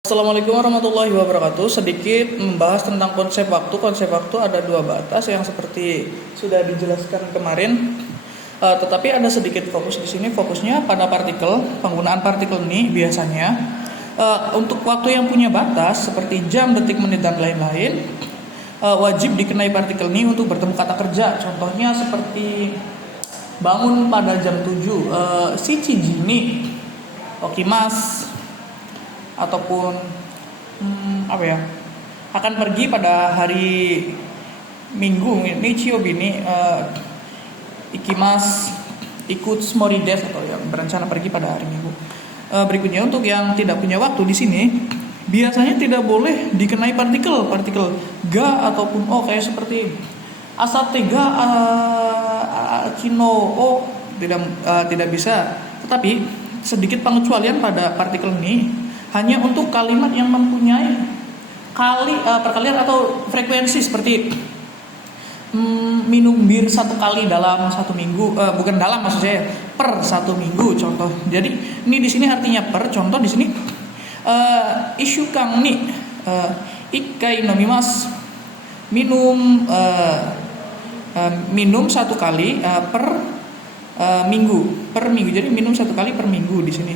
Assalamualaikum warahmatullahi wabarakatuh. Sedikit membahas tentang konsep waktu. Konsep waktu ada dua batas yang seperti sudah dijelaskan kemarin. Tetapi ada sedikit fokus di sini. Fokusnya pada partikel, penggunaan partikel ini biasanya untuk waktu yang punya batas seperti jam, detik, menit dan lain-lain wajib dikenai partikel ini untuk bertemu kata kerja. Contohnya seperti bangun pada jam 7, si Cijini, Okimas, ataupun akan pergi pada hari Minggu ini Chiobini Ikimas ikut Morides atau yang berencana pergi pada hari Minggu. Berikutnya untuk yang tidak punya waktu di sini biasanya tidak boleh dikenai partikel ga ataupun o kayak seperti asate ga kino o tidak bisa. Tetapi sedikit pengecualian pada partikel ini hanya untuk kalimat yang mempunyai perkalian atau frekuensi seperti minum bir satu kali dalam satu minggu, bukan dalam maksud saya per satu minggu contoh. Jadi ini di sini artinya per. Contoh di sini isu kang ni ikai nomimas minum minum satu kali per minggu. Jadi minum satu kali per minggu di sini.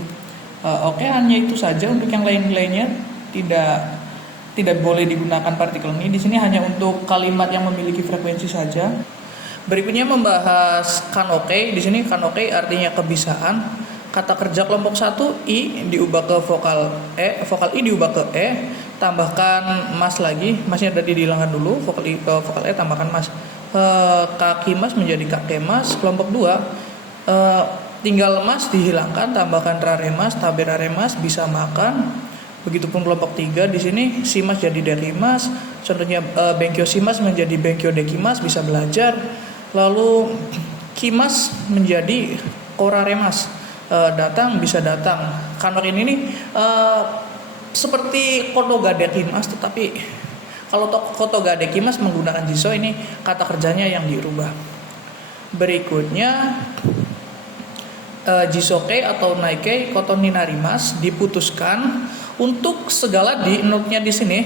Oke, hanya itu saja. Untuk yang lain-lainnya tidak boleh digunakan partikel ini. Di sini hanya untuk kalimat yang memiliki frekuensi saja. Berikutnya membahas kanoke. Di sini kanoke artinya kebisaan. Kata kerja kelompok 1 i diubah ke vokal i diubah ke e, tambahkan mas lagi. Masnya ada dihilangkan dulu, vokal i ke vokal e tambahkan mas. Kaki mas menjadi kakemas. Kelompok 2 tinggal mas dihilangkan, tambahkan raremas, tabe raremas bisa makan. Begitupun kelompok 3 di sini si mas jadi derimas. Contohnya bengkyo si mas menjadi bengkyo dekimas bisa belajar. Lalu kimas menjadi koraremas, datang bisa datang. Kanok ini seperti kotoga dekimas, tetapi kalau kotoga dekimas menggunakan jiso, ini kata kerjanya yang dirubah. Berikutnya jisoke atau naike koton ninarimas diputuskan untuk segala di note-nya di sini.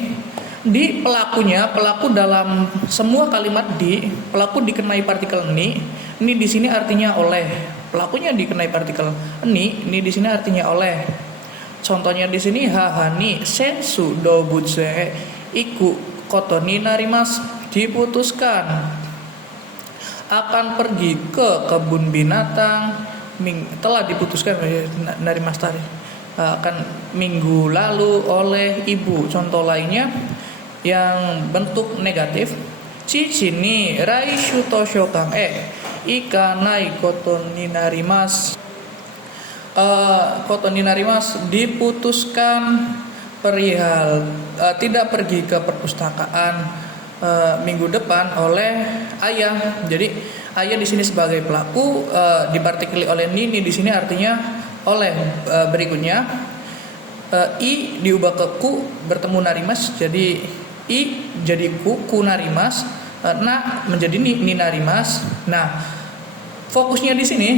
Di pelaku dalam semua kalimat pelaku dikenai partikel ni. Ini di sini artinya oleh. Pelakunya dikenai partikel ni di sini artinya oleh. Contohnya di sini hahani sensu dobutse iku koton ninarimas diputuskan akan pergi ke kebun binatang. Telah diputuskan dari Mas Tari akan minggu lalu oleh ibu. Contoh lainnya yang bentuk negatif, Chichini raishu toshokang ikanai koton ninarimas. Koton ninarimas diputuskan perihal tidak pergi ke perpustakaan minggu depan oleh ayah. Jadi ayah di sini sebagai pelaku dipartikeli oleh ni di sini artinya oleh. Berikutnya i diubah ke ku bertemu narimas, jadi i jadi ku narimas, na menjadi ni narimas. Nah, fokusnya di sini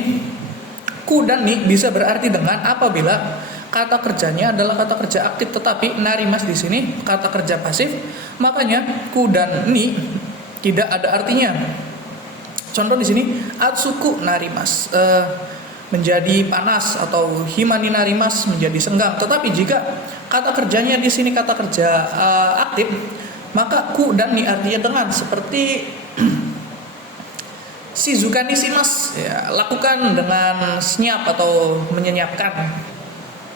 ku dan ni bisa berarti dengan apabila kata kerjanya adalah kata kerja aktif, tetapi narimas di sini kata kerja pasif, makanya ku dan ni tidak ada artinya. Contoh di sini atsuku narimas menjadi panas, atau himani narimas menjadi senggang. Tetapi jika kata kerjanya di sini kata kerja aktif, maka ku dan ni artinya dengan, seperti shizukani shimasu ya, lakukan dengan senyap atau menyenyapkan.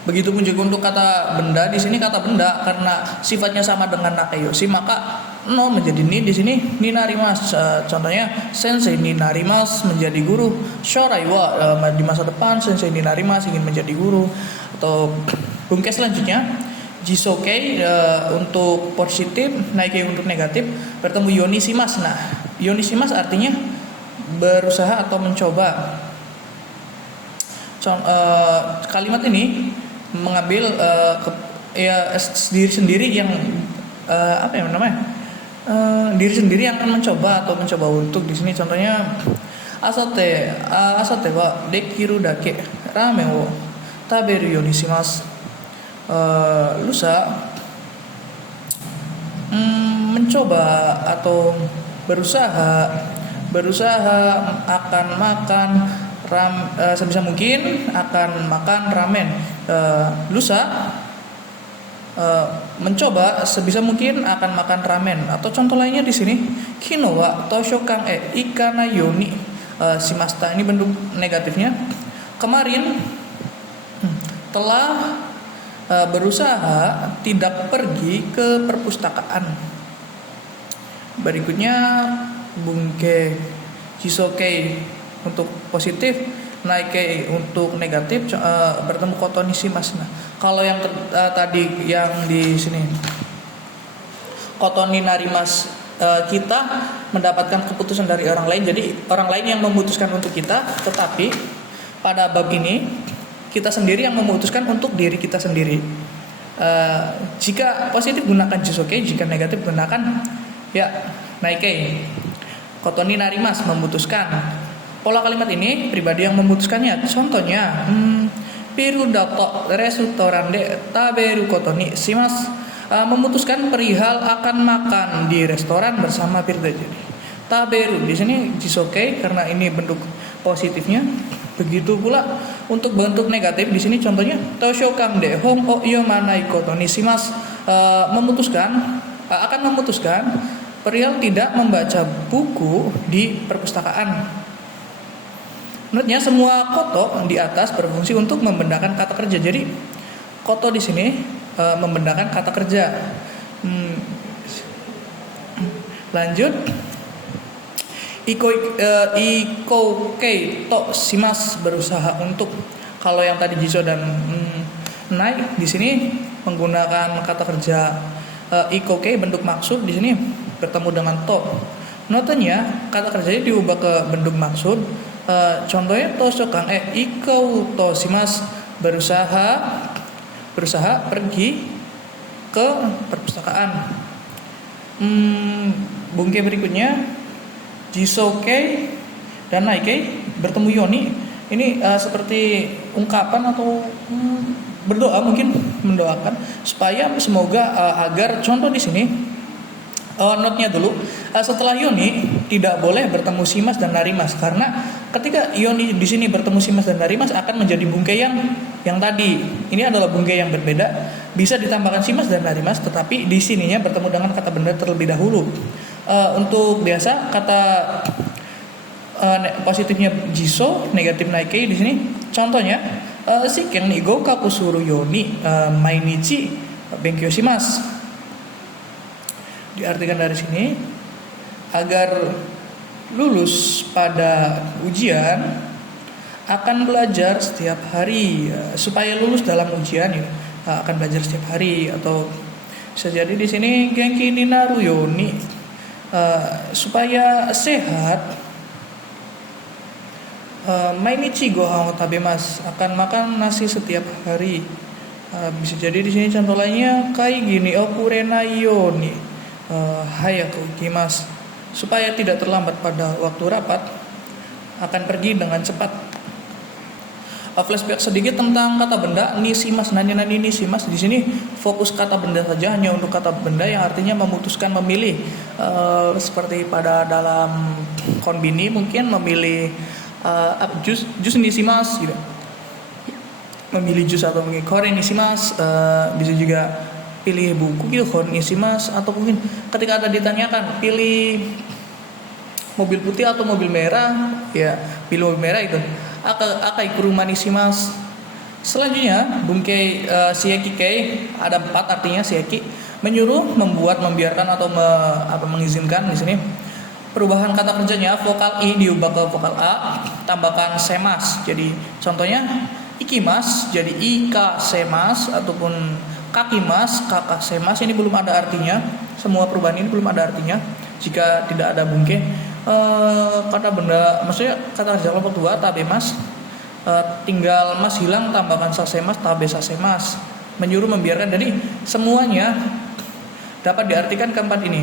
Begitupun juga untuk kata benda. Di sini kata benda karena sifatnya sama dengan nakayoshi, maka no menjadi ni di sini ni narimas. Contohnya sensei ni narimas menjadi guru. Shorai wa di masa depan sensei ni narimas ingin menjadi guru. Atau bungkai selanjutnya jisoke untuk positif, naike untuk negatif, bertemu yonishimas. Nah, yonishimas artinya berusaha atau mencoba. Kalimat ini mengambil diri sendiri yang diri sendiri yang akan mencoba atau mencoba untuk. Di sini contohnya asate wa dekiru dake ramen wo taberu yo ni shimasu. lusa mencoba atau berusaha akan makan sebisa mungkin akan makan ramen. Lusa mencoba sebisa mungkin akan makan ramen. Atau contoh lainnya di sini, kino wa toshokan ikana yoni shimashita. Ini bentuk negatifnya. Kemarin telah berusaha tidak pergi ke perpustakaan. Berikutnya bungke jisokei untuk positif, naikei untuk negatif, bertemu koto nishimasu. Nah, kalau yang tadi yang di sini koto ni narimas, kita mendapatkan keputusan dari orang lain, jadi orang lain yang memutuskan untuk kita. Tetapi pada bab ini kita sendiri yang memutuskan untuk diri kita sendiri. Jika positif gunakan jisokei, jika negatif gunakan ya naikei. Koto ni narimas, memutuskan. Pola kalimat ini pribadi yang memutuskannya. Contohnya, piru dato restoran de taberu koto ni shimasu. Memutuskan perihal akan makan di restoran bersama Firda. Jadi taberu di sini jisokei karena ini bentuk positifnya. Begitu pula untuk bentuk negatif di sini contohnya toshokan de hong o yomanai koto ni shimasu. Akan memutuskan perihal tidak membaca buku di perpustakaan. Menurutnya semua koto di atas berfungsi untuk membedakan kata kerja. Jadi koto di sini membedakan kata kerja. Lanjut. Ikokei to shimasu, berusaha untuk. Kalau yang tadi jiso dan naik di sini menggunakan kata kerja ikokei bentuk maksud, di sini bertemu dengan to. Notanya kata kerjanya diubah ke bentuk maksud. Contohnya toshokan ikou to shimasu, berusaha pergi ke perpustakaan. Bungke berikutnya jisokei dan naikei bertemu yoni. Ini seperti ungkapan atau berdoa, mungkin mendoakan supaya semoga agar contoh di sini notnya dulu, setelah yoni tidak boleh bertemu shimas dan narimas, karena ketika yoni di sini bertemu shimas dan narimas akan menjadi bungke yang tadi. Ini adalah bungke yang berbeda, bisa ditambahkan shimas dan narimas, tetapi di sininya bertemu dengan kata benda terlebih dahulu. Untuk biasa kata positifnya jiso, negatif naikei di sini. Contohnya shiken ni gokaku suru yoni mainichi benkyou shimasu. Diartikan dari sini, agar lulus pada ujian akan belajar setiap hari. Supaya lulus dalam ujian ya, akan belajar setiap hari. Atau bisa jadi di sini genki ni naru yoni, supaya sehat. Mainichi gohan wo tabemasu, akan makan nasi setiap hari. Bisa jadi di sini contoh lainnya kaigi ni okurenai yoni hayaku ikimasu, supaya tidak terlambat pada waktu rapat, akan pergi dengan cepat. Flashback sedikit tentang kata benda nishimas, nani nishimas. Di sini fokus kata benda saja, hanya untuk kata benda yang artinya memutuskan, memilih. Seperti pada dalam konbini mungkin memilih jus nishimas gitu. Memilih jus atau mungkin kore nishimas, bisa juga pilih buku gitu, kore nishimas, atau mungkin ketika ada ditanyakan pilih mobil putih atau mobil merah, ya pilih mobil merah itu. Akai kuruma nishimasu. Selanjutnya bungkei shieki kei, ada 4 artinya shieki, menyuruh, membuat, membiarkan atau mengizinkan. Di sini perubahan kata kerjanya vokal i diubah ke vokal a, tambahkan semas. Jadi contohnya ikimas jadi ika semas, ataupun kakimas kakak semas. Ini belum ada artinya. Semua perubahan ini belum ada artinya jika tidak ada bungke. Kata benda, maksudnya kata kerja kelompok 2 tabemas, tinggal mas hilang, tambahkan sasemas, tabe sasemas, menyuruh, membiarkan. Jadi semuanya dapat diartikan keempat ini: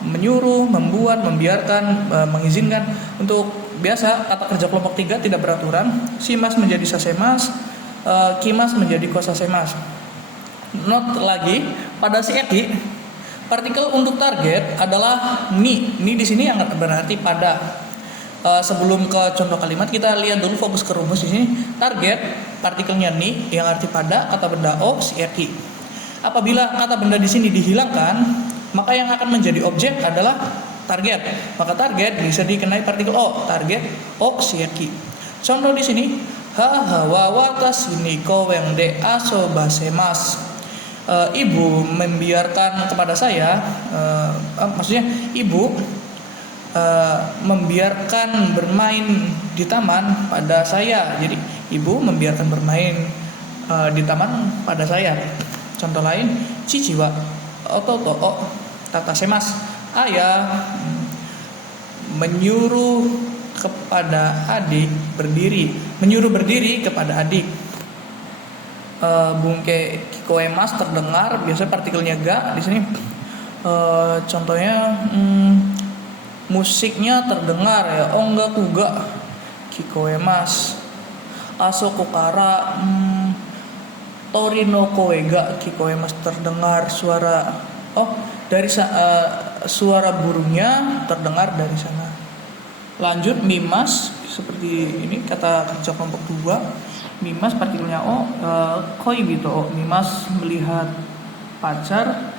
menyuruh, membuat, membiarkan, mengizinkan. Untuk biasa kata kerja kelompok 3 tidak beraturan. Shimas menjadi sasemas, kimas menjadi kosasemas. Note lagi pada si Eki, partikel untuk target adalah ni. Ni di sini yang berarti pada. Sebelum ke contoh kalimat, kita lihat dulu fokus ke rumus di sini. Target partikelnya ni yang arti pada, kata benda o si Eki. Apabila kata benda di sini dihilangkan, maka yang akan menjadi objek adalah target. Maka target bisa dikenai partikel o, target o si Eki. Contoh di sini, wa watashi ni koen de asobasemas. Ibu membiarkan kepada saya, maksudnya ibu membiarkan bermain di taman pada saya. Jadi ibu membiarkan bermain di taman pada saya. Contoh lain, cici wa ototo o tatasemas. Ayah menyuruh kepada adik berdiri, menyuruh berdiri kepada adik. Bungke kikoemas terdengar, biasanya partikelnya ga di sini. Contohnya musiknya terdengar ya, onga kuga kikoemas. Asokokara torino koega kikoemas, terdengar suara dari suara burungnya terdengar dari sana. Lanjut, mimas seperti ini kata kerja kelompok 2. Mimas partikelnya o, koi gitu o, mimas melihat pacar.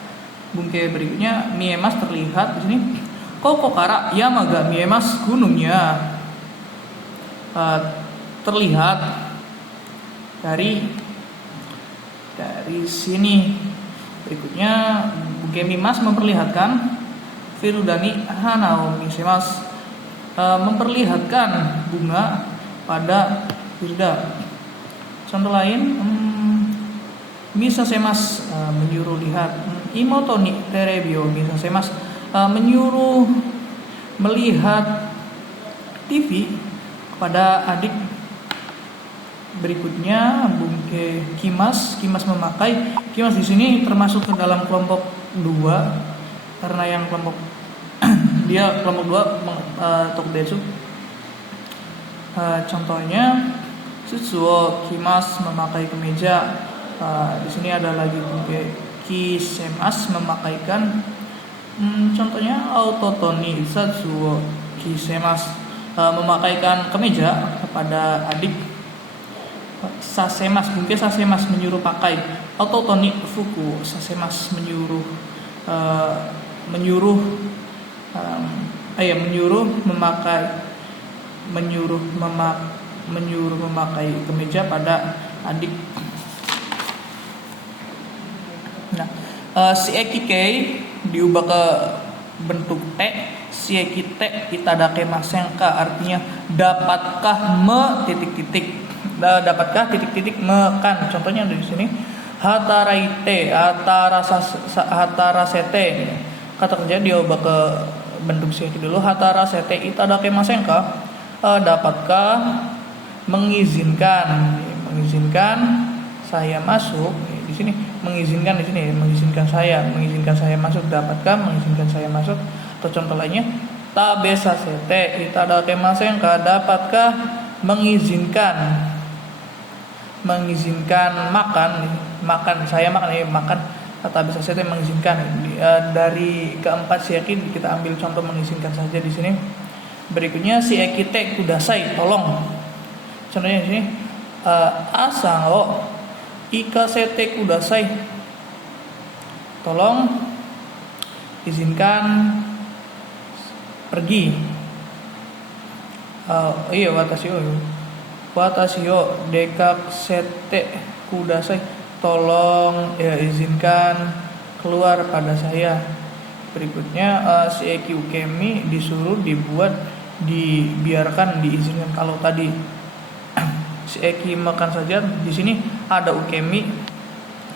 Bungke berikutnya, miemas terlihat di sini. Kokokara yamaga miemas, gunungnya terlihat dari sini. Berikutnya, bungke mimas memperlihatkan firudani hanao misemas, memperlihatkan bunga pada firda. Contoh lain, misasemas, menyuruh lihat. Imoto ni terebio misasemas, menyuruh melihat TV kepada adik. Berikutnya, bungke kimas memakai. Kimas di sini termasuk ke dalam kelompok 2 karena yang kelompok dia kelompok 2 tokdetsu. Contohnya, Sutsuo kimas memakai kemeja. Di sini ada lagi bungke kisemas memakaikan. Contohnya, autotoni satsuo kisemas, memakaikan kemeja kepada adik. Sasemas, bungke sasemas menyuruh pakai. Autotoni fuku, sasemas menyuruh memakai kemeja pada adik. Nah, si ekikei diubah ke bentuk T. Si ekite itadake masenka, artinya dapatkah dapatkah mekan. Contohnya di sini, hataraite hatarasete. Kata kerja diubah ke bentuk si eki dulu. Hatarasete itadake masenka, dapatkah mengizinkan saya masuk. Di sini mengizinkan saya masuk, dapatkah mengizinkan saya masuk. Atau contoh lainnya, tabesasete itadake masenka, dapatkah mengizinkan makan saya makan. Tabesasete mengizinkan. Dari keempat si eki kita ambil contoh mengizinkan saja di sini. Berikutnya, si ekite kudasai, tolong. Contohnya di sini, asang o ikasete kudasai, tolong izinkan pergi. Watashi o dekasete kudasai, tolong izinkan keluar pada saya. Berikutnya, si eki ukemi disuruh dibiarkan, diizinkan. Kalau tadi si eki makan saja, di sini ada ukemi,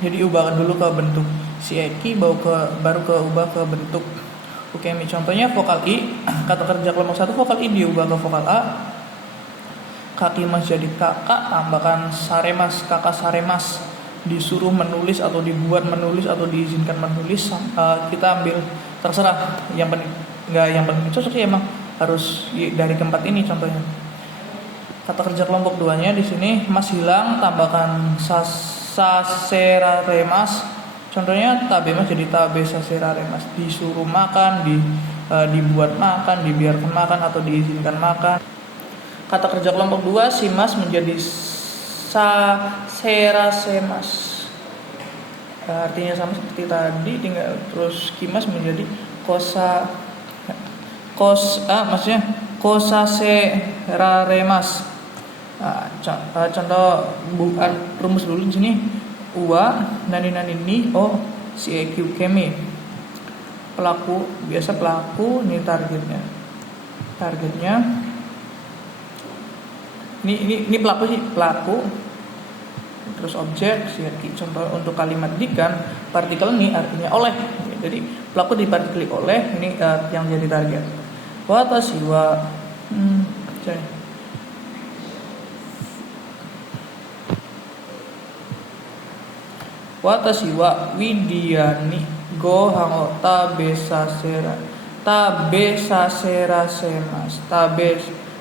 jadi ubahkan dulu ke bentuk si eki, baru ubah ke bentuk ukemi. Contohnya vokal i, kata kerja kelompok 1, vokal i diubah ke vokal a. Kaki mas jadi kakak, tambahkan saremas, kakak saremas. Disuruh menulis atau dibuat menulis atau diizinkan menulis, kita ambil terserah. Yang penting cocok sih emang harus dari keempat ini. Contohnya kata kerja kelompok 2-nya di sini, mas hilang, tambahkan saseraremas. Contohnya tabe mas jadi tabe saseraremas, disuruh makan, dibuat makan, dibiarkan makan atau diizinkan makan. Kata kerja kelompok 2 simas menjadi saserasemas. Artinya sama seperti tadi, tinggal terus kimas menjadi maksudnya kosaseraremas. Contoh rumus dulu di sini. Ua nani ni o si EQ kemi. Biasa pelaku ini targetnya ini pelaku terus objek si EQ. Contoh untuk kalimat dikan, partikel ni artinya oleh, jadi pelaku dipartikeli oleh, ini yang jadi target. Watashi wa Watashi wa Widyani gohan o tabe saserasemas.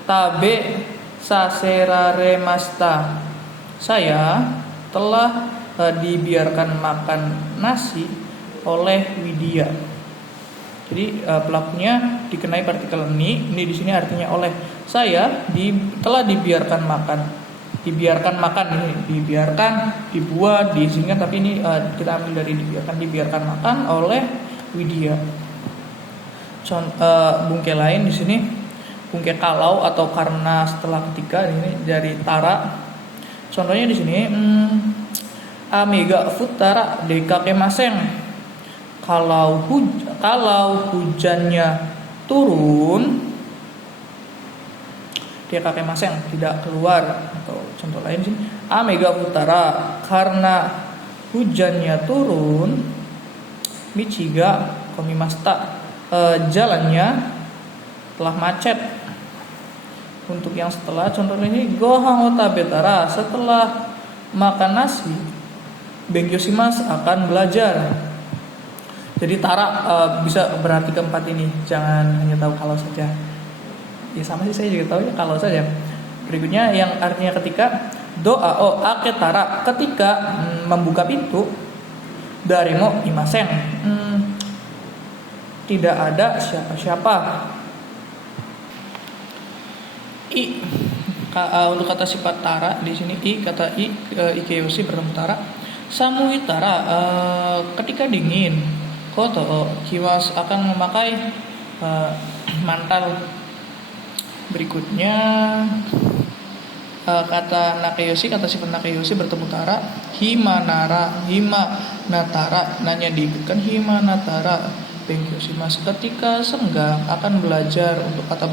Tabe saseraremasta. Saya telah dibiarkan makan nasi oleh Widya. Jadi pelakunya dikenai partikel ni di sini artinya oleh. Saya telah dibiarkan makan dibuat, diizinkan, tapi ini kita ambil dari dibiarkan makan oleh Widya. Bungke lain di sini, bungke kalau atau karena setelah ketika, ini dari Tara. Contohnya di sini Amega futara dekake maseng. Kalau hujannya turun, dia kakek maseng tidak keluar. Atau contoh lain sih, Amega futara karena hujannya turun, Michiga komimasta jalannya telah macet. Untuk yang setelah, contohnya ini gohan otabetara, setelah makan nasi, benkyoshimasu akan belajar. Jadi Tara bisa berarti keempat ini, jangan hanya tahu kalau saja. Ya sama sih, saya juga tahu ya kalau saja. Berikutnya yang artinya ketika, doa o aketara, ketika membuka pintu, daremo imasen, tidak ada siapa-siapa. Untuk kata sifat Tara di sini kata ikeyoshi bertemu Tara. Samui Tara, ketika dingin, koto kiwas akan memakai mantel. Berikutnya kata sifat Nakayoshi bertemu Tara, hima natara, nanya diikutkan hima natara benkyoshimasu, ketika senggang akan belajar. Untuk kata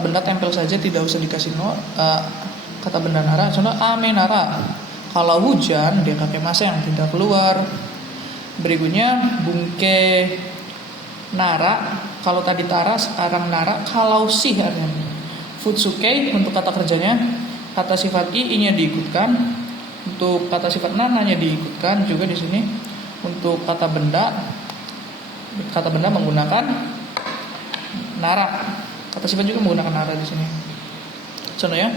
benda tempel saja, tidak usah dikasih kata benda nara. Contoh ame nara, kalau hujan dia kakek masa yang tidak keluar. Berikutnya bungke nara, kalau tadi Tara sekarang nara, kalau sih artinya futsuke. Untuk kata kerjanya, kata sifat i-nya diikutkan. Untuk kata sifat nananya diikutkan juga di sini. Untuk kata benda menggunakan nara. Kata sifat juga menggunakan nara di sini. Contohnya,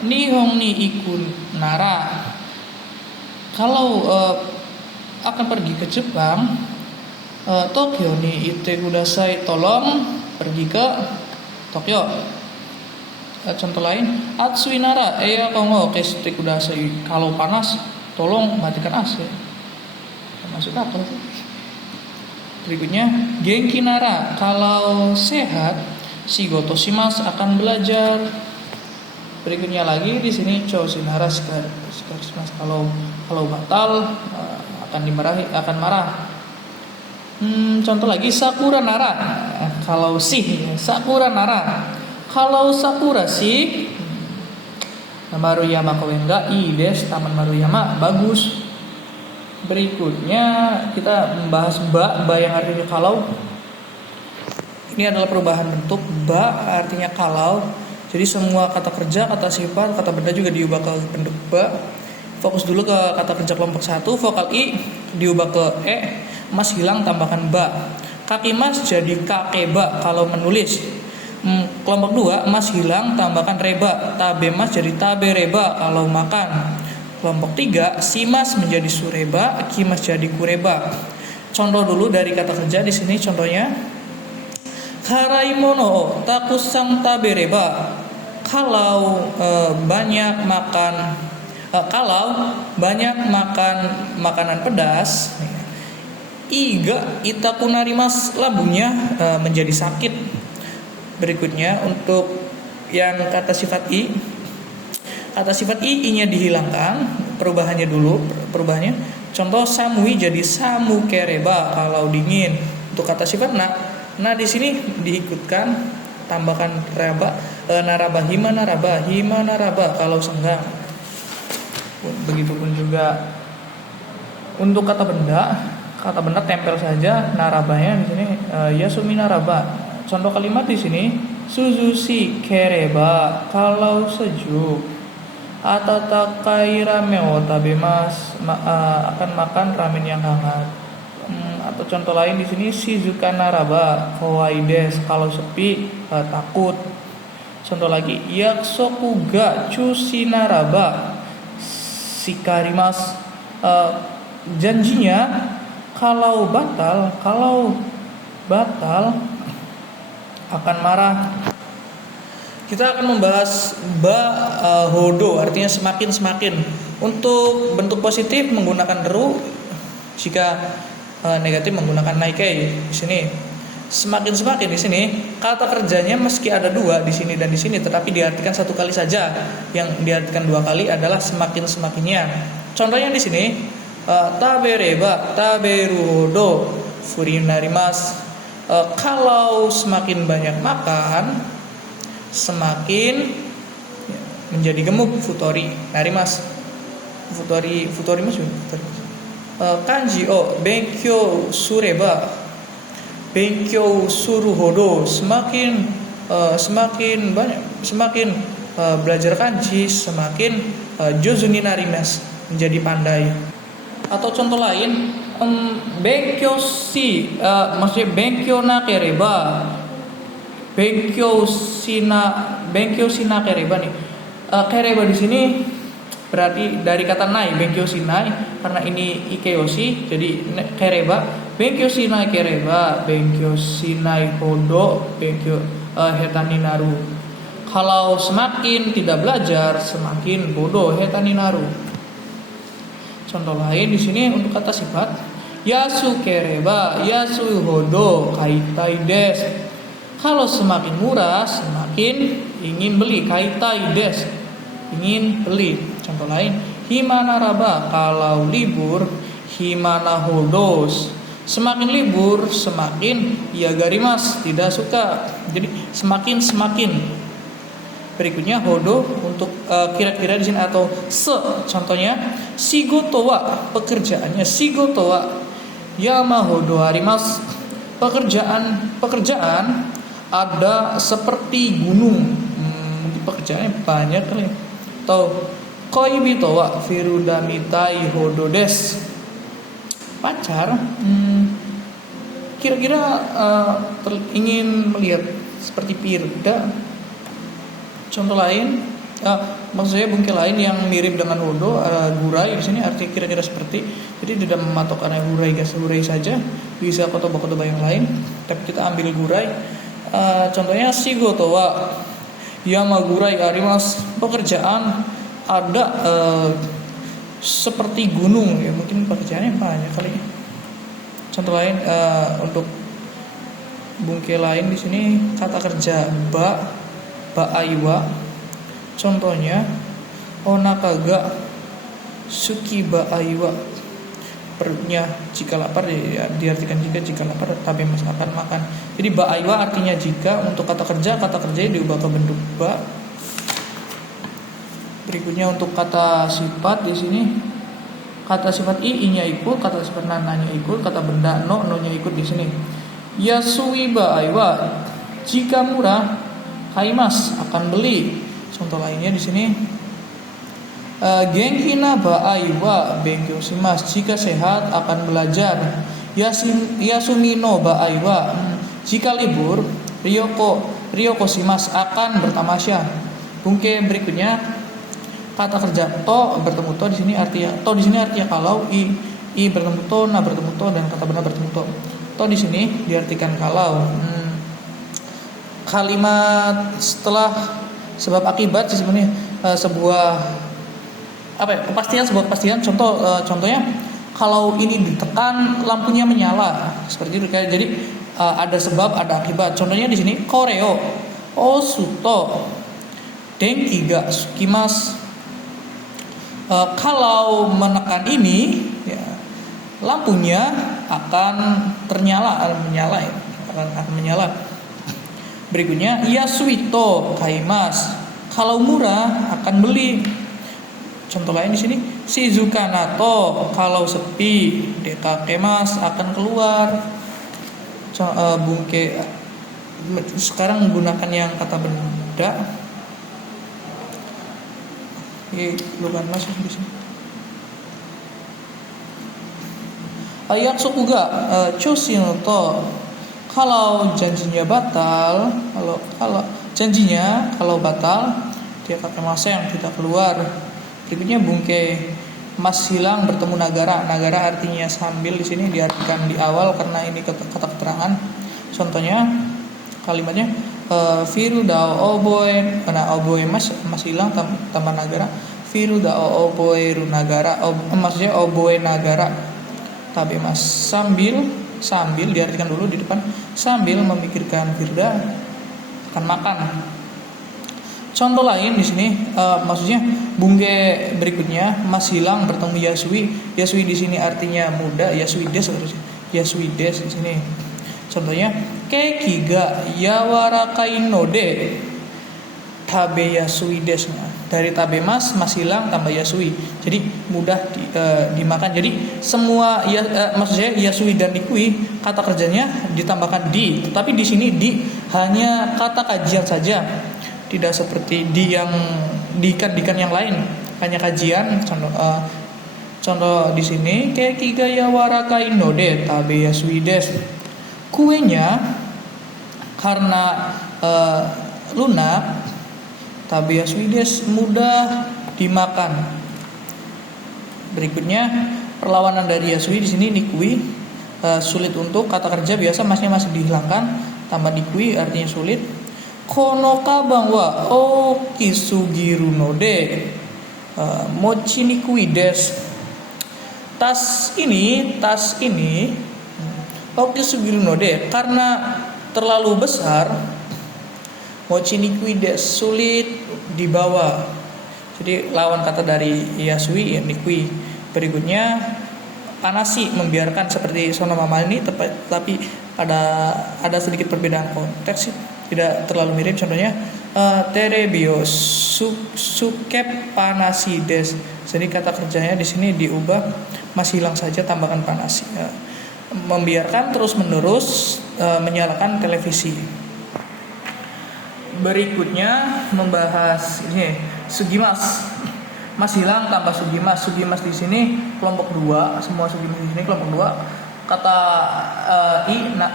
nihong ni ikun nara. Kalau akan pergi ke Jepang, Tokyo ni ite kudasai, tolong pergi ke Tokyo. Contoh lain, atsui nara kongo keshite kudasai, kalau panas tolong matikan AC. Masuk akal sih. Berikutnya, genki nara, kalau sehat, shigoto shimasu akan belajar. Berikutnya lagi di sini choushi nara shimasu, kalau batal akan dimarahi, akan marah. Contoh lagi, sakura nara, kalau sih sakura nara, kalau sakura sih Maruyama koenga ii desu, Taman Maruyama bagus. Berikutnya kita membahas ba yang artinya kalau. Ini adalah perubahan bentuk. Ba artinya kalau. Jadi semua kata kerja, kata sifat, kata benda juga diubah ke bentuk ba. Fokus dulu ke kata kerja kelompok 1. Vokal i diubah ke e. Mas hilang, tambahkan ba. Kaki mas jadi kakeba kalau menulis. Kelompok 2, mas hilang, tambahkan reba. Tabe mas jadi tabe reba kalau makan. Kelompok 3, shimas menjadi sureba, kimas jadi kureba. Contoh dulu dari kata kerja di sini contohnya. Karaimono takusang tabereba. Kalau banyak makan makanan pedas, iga itakunarimas, lambungnya menjadi sakit. Berikutnya untuk yang kata sifat i. Kata sifat i-nya dihilangkan, perubahannya. Contoh samui jadi samu kereba kalau dingin. Untuk kata sifat na di sini diikutkan tambahkan raba, naraba hima naraba kalau senggang. Begitupun juga untuk kata benda tempel saja narabanya di sini yasumi naraba. Contoh kalimat di sini suzushi kereba kalau sejuk. Atatakai ramen o tabemas, akan makan ramen yang hangat. Atau contoh lain di sini shizuka naraba kawaii desu, kalau sepi takut. Contoh lagi yakusoku ga chushi naraba shikarimasu, janjinya kalau batal akan marah. Kita akan membahas hodo, artinya semakin. Untuk bentuk positif menggunakan deru, jika negatif menggunakan naikei. Di sini semakin di sini kata kerjanya meski ada dua di sini dan di sini, tetapi diartikan satu kali saja. Yang diartikan dua kali adalah semakinnya. Contohnya di sini tabereba taberu hodo furinarimas. Kalau semakin banyak makan semakin menjadi gemuk. Futori narimas, futori mas. Kanji o benkyou sureba benkyou suru hodo, semakin belajar kanji semakin jozu ni narimas, menjadi pandai. Atau contoh lain benkyou maksudnya benkyou nakereba benkyou shina kereba nih. Kereba di sini berarti dari kata nai, benkyou shinai, karena ini ikeyoshi jadi kereba. Benkyou shinai kereba benkyou shinai hodo benkyou hetani naru. Kalau semakin tidak belajar semakin bodoh, hetani naru. Contoh lain di sini untuk kata sifat yasu kereba yasu hodo kaitai desu. Kalau semakin murah semakin ingin beli, kaitai desu, ingin beli. Contoh lain himana raba, kalau libur himana hodos, semakin libur semakin yagarimas, tidak suka. Jadi semakin. Berikutnya hodo untuk kira-kira di sini atau contohnya shigoto wa, pekerjaannya shigoto wa yama hodo arimas, pekerjaan ada seperti gunung. Pekerjaannya banyak kali. Atau koibito wa firudamitai hodo des, pacar kira-kira ingin melihat seperti pirda. Contoh lain maksudnya bungkil lain yang mirip dengan hodo, gurai di sini arti kira-kira seperti. Jadi tidak mematokkan gurai saja, bisa kotoba yang lain, tapi kita ambil gurai. Contohnya shigoto wa yama gurai arimas, pekerjaan ada seperti gunung, ya mungkin pekerjaannya banyak kali. Contoh lain untuk bungkil lain di sini kata kerja ba aiwa. Contohnya onakaga suki ba aiwa, perutnya jika lapar, ya, diartikan jika lapar tapi mas akan makan. Jadi ba aiwa artinya jika. Untuk kata kerjanya diubah ke bentuk ba. Berikutnya untuk kata sifat di sini kata sifat i-nya ikut, kata sifat nananya ikut, kata benda no-nya ikut di sini. Yasui ba aiwa, jika murah haimas, akan beli. Contoh lainnya di sini genkina ba aiwa benkyou shimasu, jika sehat akan belajar. Yasumino ba aiwa, jika libur ryoko shimasu, akan bertamasya. Bungke berikutnya kata kerja to bertemu to di sini artinya to di sini artinya kalau, i bertemu to, na bertemu to, dan kata benda bertemu to. To di sini diartikan kalau. Kalimat setelah sebab akibat sebenarnya sebuah sebuah kepastian. Contohnya kalau ini ditekan lampunya menyala seperti itu kayak. Jadi ada sebab ada akibat. Contohnya di sini koreo osuto denki ga sukimas. Kalau menekan ini ya, lampunya akan menyala. Berikutnya yasuito kaimas. Kalau murah akan beli. Contoh lain di sini shizuka nato, kalau sepi dekakemas akan keluar. Bungke sekarang menggunakan yang kata benda. Bukan masuk di sini. Ayak sukuga chosin to, kalau janjinya batal, kalau batal dia kata masa yang tidak keluar. Berikutnya bungke mas hilang bertemu nagara. Nagara artinya sambil, di sini diartikan di awal karena ini kata keterangan. Contohnya kalimatnya Firu dao oboe, karena oboe mas hilang tambah nagara. Firu dao oboe ru nagara, maksudnya oboe nagara. Tapi mas sambil diartikan dulu di depan, sambil memikirkan Firda akan makan. Contoh lain di sini maksudnya bungge berikutnya mas hilang bertemu yasui. Yasui di sini artinya muda, yasui des di sini. Contohnya keki ga yawarakai node tabe yasui des. Dari tabe mas hilang tambah yasui. Jadi mudah dimakan. Jadi semua maksudnya yasui dan nikui kata kerjanya ditambahkan di. Tetapi di sini di hanya kata kajian saja. Tidak seperti di yang diikan yang lain. Hanya kajian. Contoh di sini keki ga yawarakai node tabe yasui des. Kuenya karena lunak, tabe yasui des, mudah dimakan. Berikutnya perlawanan dari yasui di sini nikui, sulit untuk. Kata kerja biasa masnya masih dihilangkan, tambah nikui artinya sulit. Kono kabang wa okisugiru node mochi nikui des. Tas ini okisugiru node karena terlalu besar, mochi nikui des, sulit dibawa. Jadi lawan kata dari yasui ya nikui. Berikutnya panasi, membiarkan, seperti sonomama ini, tapi ada sedikit perbedaan konteks, tidak terlalu mirip. Contohnya terebio sukep panasi des. Jadi kata kerjanya di sini diubah, masih hilang saja tambahkan panasi. Membiarkan terus menerus menyalakan televisi. Berikutnya membahas ini sugimas. Mas hilang tambah sugimas. Sugimas di sini kelompok 2, semua sugimas di sini kelompok 2. Kata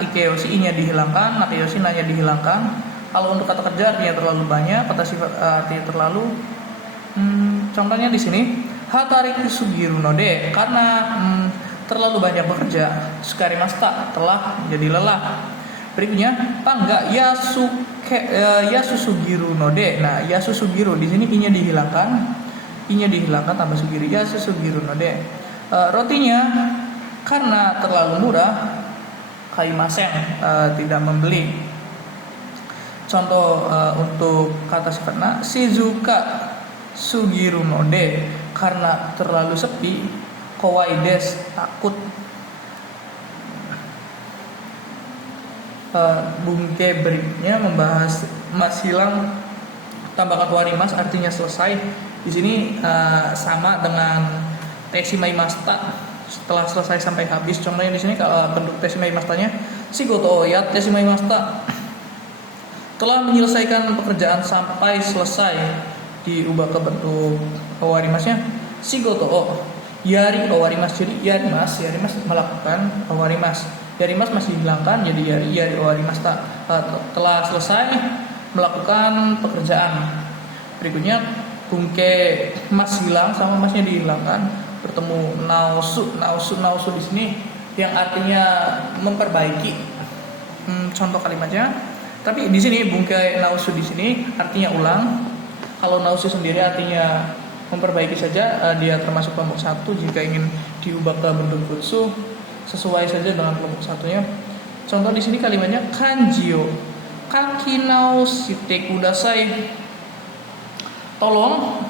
ikeyoshi, i-nya dihilangkan, nakeyoshi, na-nya dihilangkan. Kalau untuk kata kerja artinya terlalu banyak, kata sifat artinya terlalu. Contohnya di sini hatari sugiru node, karena terlalu banyak bekerja. Sukarimasta, telah menjadi lelah. Berikutnya tangga yasusugiru node. Nah, yasusugiru di sini i-nya dihilangkan tambah sugiru, yasusugiru node. Rotinya karena terlalu murah, kaimasen, tidak membeli. Contoh untuk kata sifatnya shizuka sugiru node, karena terlalu sepi, kowai des, takut. Bungke berikutnya membahas mas hilang tambahkan warimas artinya selesai. Di sini sama dengan teshimaimashita, setelah selesai sampai habis. Contohnya di sini kalau bentuk teshimaimashitanya shigoto ya teshimaimashita, telah menyelesaikan pekerjaan sampai selesai, diubah ke bentuk warimasnya shigoto yari warimas. Jadi yarimas melakukan warimas. Yarimas masih dihilangkan jadi yari warimas, telah selesai melakukan pekerjaan. Berikutnya bungke emas hilang sama emasnya dihilangkan, bertemu nausu di sini yang artinya memperbaiki. Contoh kalimatnya. Tapi di sini bungke nausu di sini artinya ulang. Kalau nausu sendiri artinya memperbaiki saja, dia termasuk kelompok 1. Jika ingin diubah ke bentuk futsu, sesuai saja dengan kelompok satunya. Contoh di sini kalimatnya kanjio kakinao shite kudasai. Tolong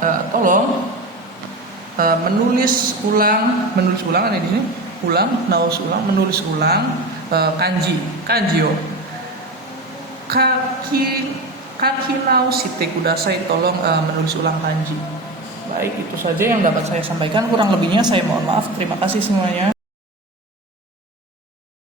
menulis ulang ada di sini. Menulis ulang kanjio. Kakinao shite kudasai, tolong menulis ulang kanji. Baik, itu saja yang dapat saya sampaikan. Kurang lebihnya saya mohon maaf. Terima kasih semuanya.